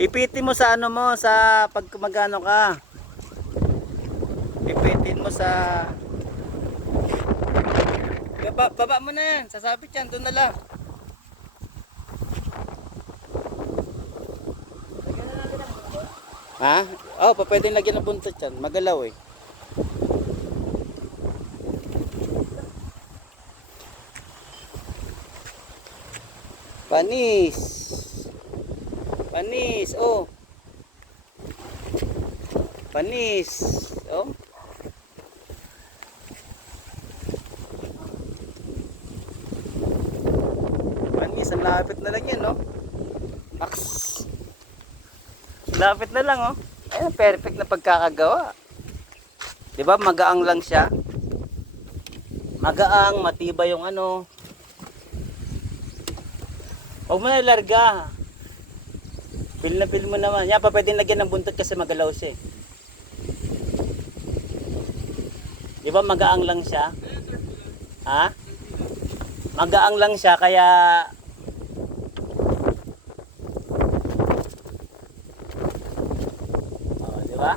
Ipitin mo sa ano mo, sa pag magano ka. Ipitin mo sa... Baba mo na yan, sasabit yan, doon na lang. Ha? Oh, pwedeng lagyan ng buntot yan, magalaw eh. Panis. Panis, oh. Panis, oh. Panis, ang lapit na lang yan, oh. Max. Lapit na lang, oh. Ayun, perfect na pagkakagawa. 'Di ba? Magaang lang siya. Magaang, matibay yung ano. Huwag mo na ilarga. Pil na pil mo naman. Yan pa pwedeng lagyan ng buntot kasi magalaw siya. 'Di ba magaang lang siya? Ha? Magaang lang siya kaya oh, 'di ba?